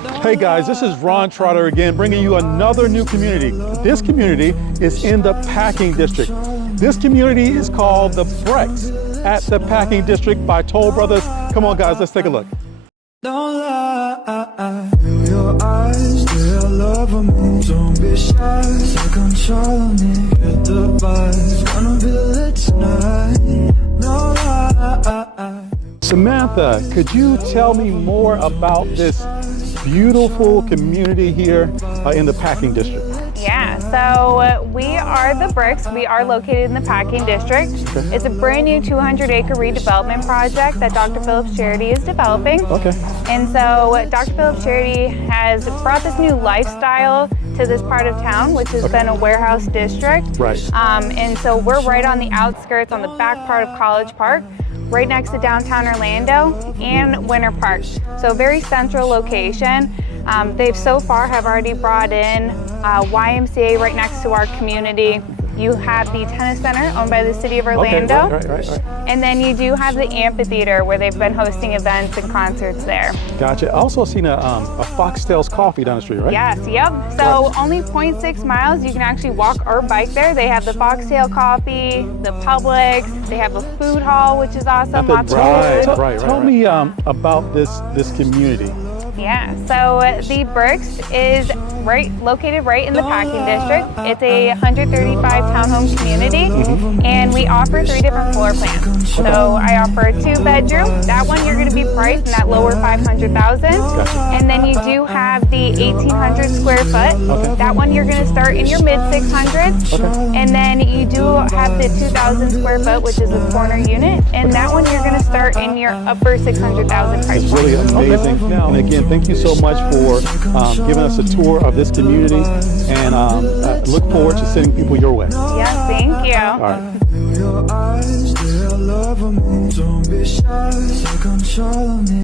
Hey guys, this is Ron Trotter again, bringing you another new community. This community is in the Packing District. This community is called the Breaks at the Packing District by Toll Brothers. Come on guys, let's take a look. Don't lie, feel your eyes, their love of me. Don't be shy, take control of me. Hit the vibes, wanna be lit tonight. No lie. Samantha, could you tell me more about this beautiful community here in the Packing District? Yeah, so we are the Bricks. We are located in the Packing District. Okay. It's a brand new 200-acre redevelopment project that Dr. Phillips Charity is developing. Okay. And so Dr. Phillips Charity has brought this new lifestyle to this part of town, which has been a warehouse district. Right. And so we're right on the outskirts, on the back part of College Park, right next to downtown Orlando and Winter Park. So very central location. They've so far have already brought in YMCA right next to our community. You have the tennis center owned by the city of Orlando. Okay, right. And then you do have the amphitheater where they've been hosting events and concerts there. Gotcha. I also seen a Foxtails Coffee down the street, right? Yes, yep. So only 0.6 miles, you can actually walk or bike there. They have the Foxtail Coffee, the Publix, they have a food hall, which is awesome, lots of food. Right. Tell me about this community. Yeah, so the Bricks is located right in the Packing District. It's a 135 townhome community, and we offer 3 different floor plans. So I offer a 2-bedroom. That one you're going to be priced in that lower 500,000, and then you do have the 1,800 square foot. That one you're going to start in your mid 600s, and then you do have the 2,000 square foot, which is a corner unit, and that one you're going to start in your upper 600,000 price. It's really amazing. And again, thank you so much for giving us a tour of this community, and look forward to sending people your way. Yes, thank you. All right. Feel your eyes, their love of me. Don't be shy, take control of me.